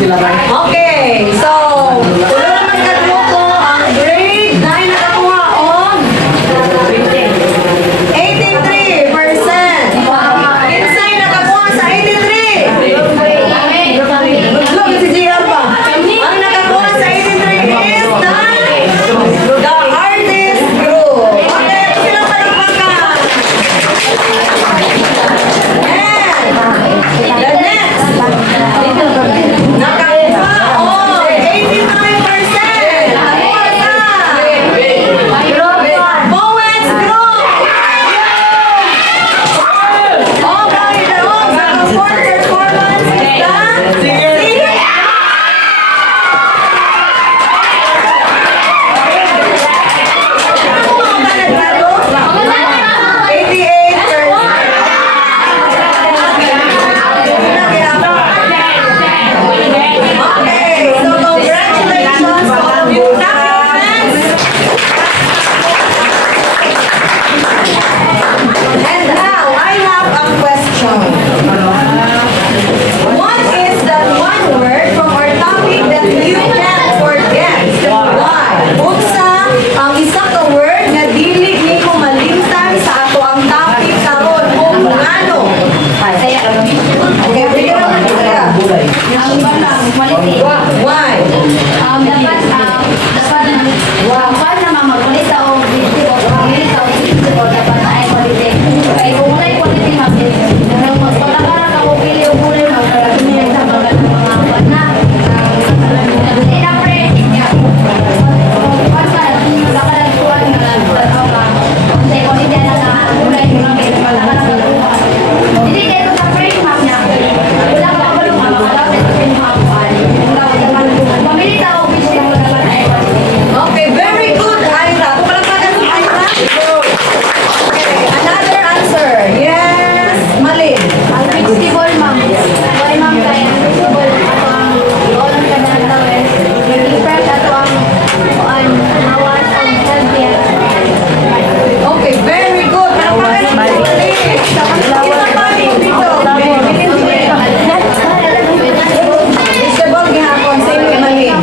Okay, so, tulo naman katluto ang grade 9 nakakuha on 83%. Insay nakakuha sa 83. Look, si Gia pa. Ang nakakuha sa 83 is the artist group. Okay, sila palagpakan. And the next, nakakuha on 85%. Nakakuha sa Poets Group. Okay, the host of the fourth performance is the Singer. Okay, so congratulations to all of you. Clap your hands. And now, I have a question. What is that one word from our topic that you can't forget? Why? Unsa ang isa ka word nga dili nimo malimtan sa ato ang topic karon kung ngano? Okay, bigyan naman siya. Why? Okay, very good, Ira. Palakpakan sa Ira. Okay, another answer. Yes, Malin. Okay, very good. Palakpakan sa Malin. Isa pa rin dito. Mr. Bob, gihapon. Sa inyo, Malin.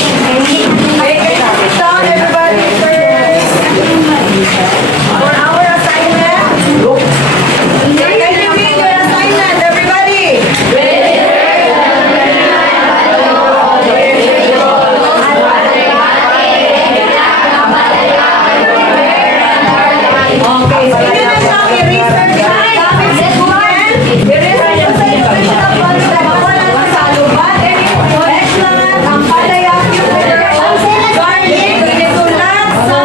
Okay, can you sit down, everybody, first? For our assignment. Okay, can you read your assignment, everybody? Okay, so yun na siyang i-research natin gamit sa Google. I-research ko sa educational concept. Ako na lang sa alubat, eggplant, ang palaya, cucumber, garlic, inulat sa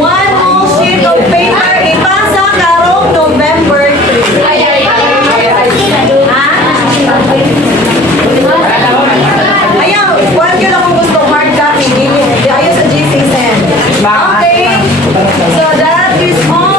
one whole sheet of paper. Ipasa karong November 3. Ayaw, kuwan ko lang kung gusto hard copy. Ayaw sa GC send. Okay, so that is all.